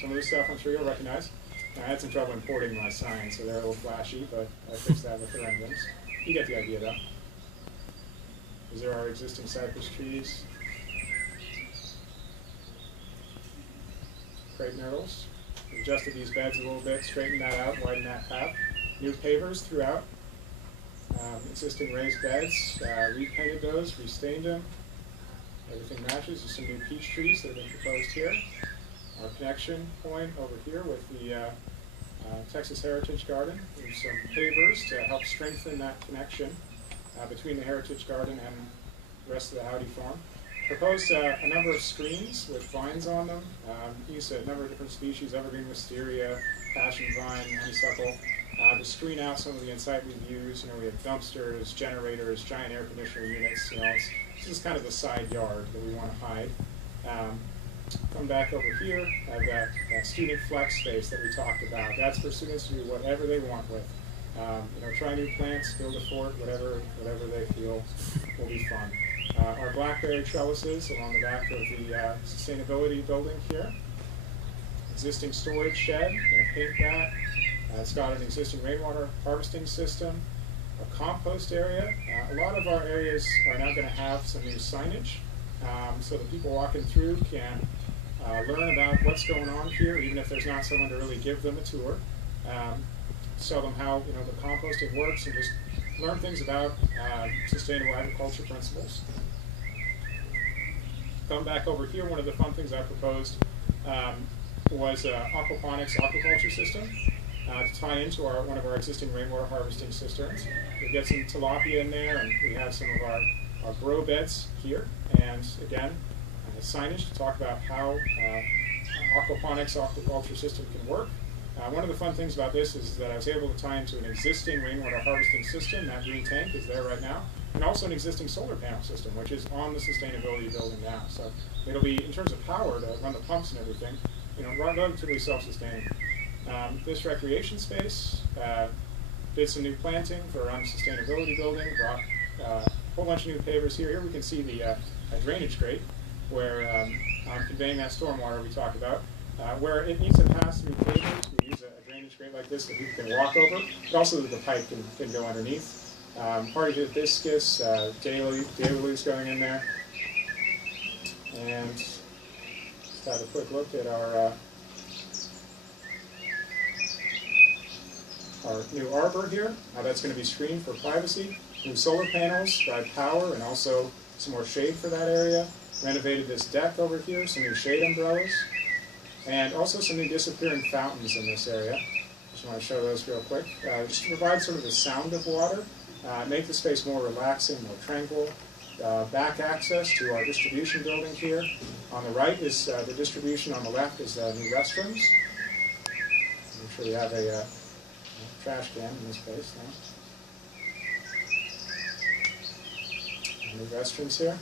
Some of this stuff I'm sure you'll recognize. I had some trouble importing my signs, so they're a little flashy, but I fixed that with the renderings. You get the idea, though. These are our existing cypress trees. Crepe myrtles. We adjusted these beds a little bit, straightened that out, widened that path. New pavers throughout. Existing raised beds, repainted those, restained them. Everything matches. There's some new peach trees that have been proposed here. Our connection point over here with the Texas Heritage Garden. There's some pavers to help strengthen that connection between the Heritage Garden and the rest of the Howdy farm. Proposed a number of screens with vines on them. Used a number of different species, evergreen wisteria, passion vine, honeysuckle, to screen out some of the unsightly views. You know, we have dumpsters, generators, giant air conditioner units. You know, this is kind of the side yard that we want to hide. Come back over here, I've got that student flex space that we talked about. That's for students to do whatever they want with. You know, try new plants, build a fort, whatever they feel will be fun. Our blackberry trellises along the back of the sustainability building here. Existing storage shed, going to paint that. It's got an existing rainwater harvesting system, a compost area. A lot of our areas are now going to have some new signage, so that people walking through can learn about what's going on here, even if there's not someone to really give them a tour. Tell them how the composting works, and just learn things about sustainable agriculture principles. Come back over here. One of the fun things I proposed was aquaponics aquaculture system to tie into one of our existing rainwater harvesting cisterns. We get some tilapia in there, and we have some of our grow beds here. And again, signage to talk about how aquaponics aquaculture system can work. One of the fun things about this is that I was able to tie into an existing rainwater harvesting system. That green tank is there right now, and also an existing solar panel system, which is on the sustainability building now. So it'll be, in terms of power to run the pumps and everything, relatively self-sustaining. This recreation space did some new planting for around the sustainability building. Brought a whole bunch of new pavers here. Here we can see the a drainage grate where I'm conveying that stormwater we talked about. Where it needs to pass through pavers, we use a drainage grate like this that people can walk over, but also that the pipe can go underneath. Hardy hibiscus, daylilies going in there. And let's have a quick look at our new arbor here. That's going to be screened for privacy. New solar panels provide power and also some more shade for that area. Renovated this deck over here, some new shade umbrellas. And also some new disappearing fountains in this area. Just want to show those real quick. Just to provide sort of the sound of water, make the space more relaxing, more tranquil. Back access to our distribution building here. On the right is the distribution, on the left is new restrooms. I'm sure we have a trash can in this place now. New restrooms here.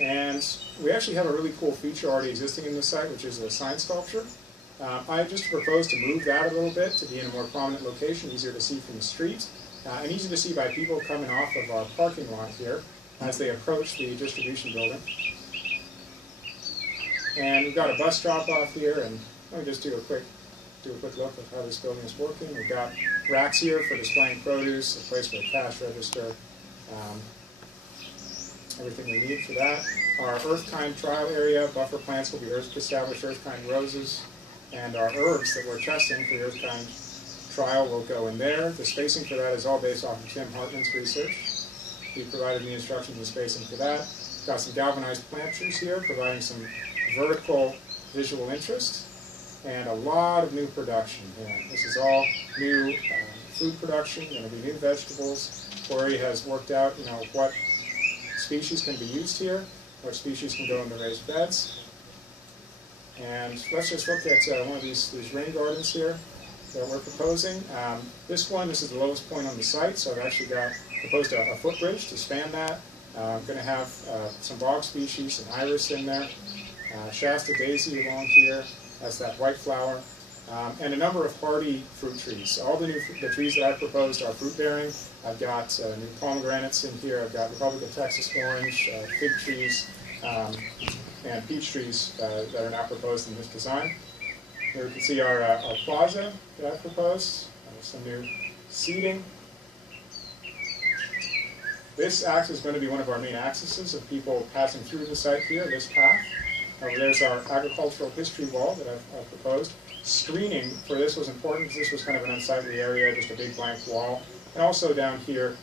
And we actually have a really cool feature already existing in the site, which is a sign sculpture. I just proposed to move that a little bit to be in a more prominent location, easier to see from the street, and easy to see by people coming off of our parking lot here as they approach the distribution building. And we've got a bus drop off here, and let me just do a quick look at how this building is working. We've got racks here for displaying produce, a place for a cash register. Everything we need for that. Our earth-kind trial area, buffer plants will be established earth-kind roses, and our herbs that we're testing for the earth-kind trial will go in there. The spacing for that is all based off of Tim Hartman's research. He provided the instructions and spacing for that. Got some galvanized planters here, providing some vertical visual interest, and a lot of new production here. This is all new food production, going to be new vegetables. Corey has worked out, what species can be used here, what species can go in the raised beds. And let's just look at one of these rain gardens here that we're proposing. This is the lowest point on the site, so I've actually proposed a footbridge to span that. I'm going to have some bog species, some iris in there, Shasta daisy along here, that's that white flower, and a number of hardy fruit trees. All the trees that I proposed are fruit bearing. I've got new pomegranates in here. I've got Republic of Texas orange, fig trees, and peach trees that are now proposed in this design. Here we can see our plaza that I've proposed, some new seating. This axis is going to be one of our main axes of people passing through the site here, this path. There's our agricultural history wall that I've proposed. Screening for this was important because this was kind of an unsightly area, just a big blank wall. And also down here,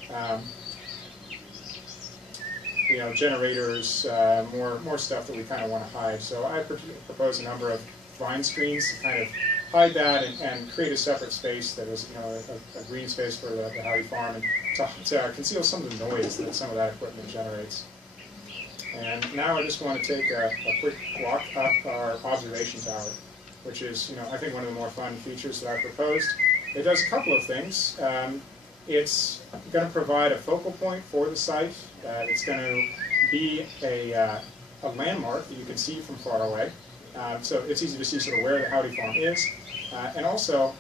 you know, generators, more stuff that we kind of want to hide. So I propose a number of vine screens to kind of hide that and create a separate space that is, you know, a green space for the Howdy farm, and to conceal some of the noise that some of that equipment generates. And now I just want to take a quick walk up our observation tower, which is, you know, I think one of the more fun features that I proposed. It does a couple of things. It's going to provide a focal point for the site. It's going to be a landmark that you can see from far away. So it's easy to see sort of where the Howdy farm is. And also,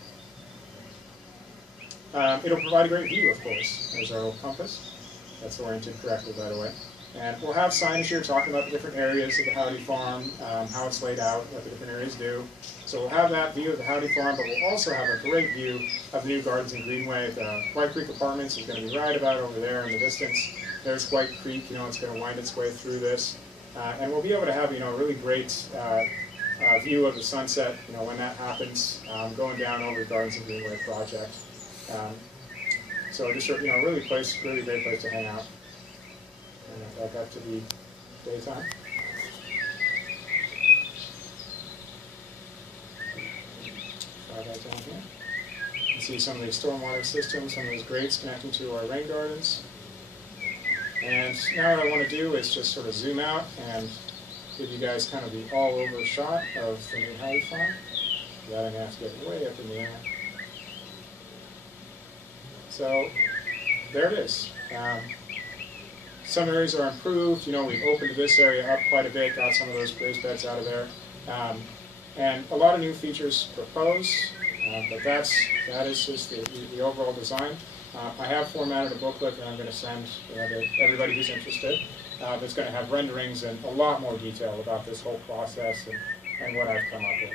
it'll provide a great view, of course. There's our little compass. That's oriented correctly, by the way. And we'll have signage here talking about the different areas of the Howdy farm, how it's laid out, what the different areas do. So we'll have that view of the Howdy farm, but we'll also have a great view of the new Gardens and Greenway. The White Creek Apartments is going to be right about over there in the distance. There's White Creek, you know, it's going to wind its way through this. And we'll be able to have, you know, a really great view of the sunset, you know, when that happens, going down over the Gardens and Greenway project. So just, you know, really great place to hang out. And if that got to be daytime. Try that down here. You can see some of the stormwater systems, some of those grates connecting to our rain gardens. And now what I want to do is just sort of zoom out and give you guys kind of the all-over shot of the new Howdy farm. That I'm going to have to get way up in the air. So there it is. Some areas are improved. You know, we've opened this area up quite a bit, got some of those raised beds out of there, and a lot of new features proposed. But that is just the overall design. I have formatted a booklet that I'm going to send to everybody who's interested. That's going to have renderings and a lot more detail about this whole process and what I've come up with.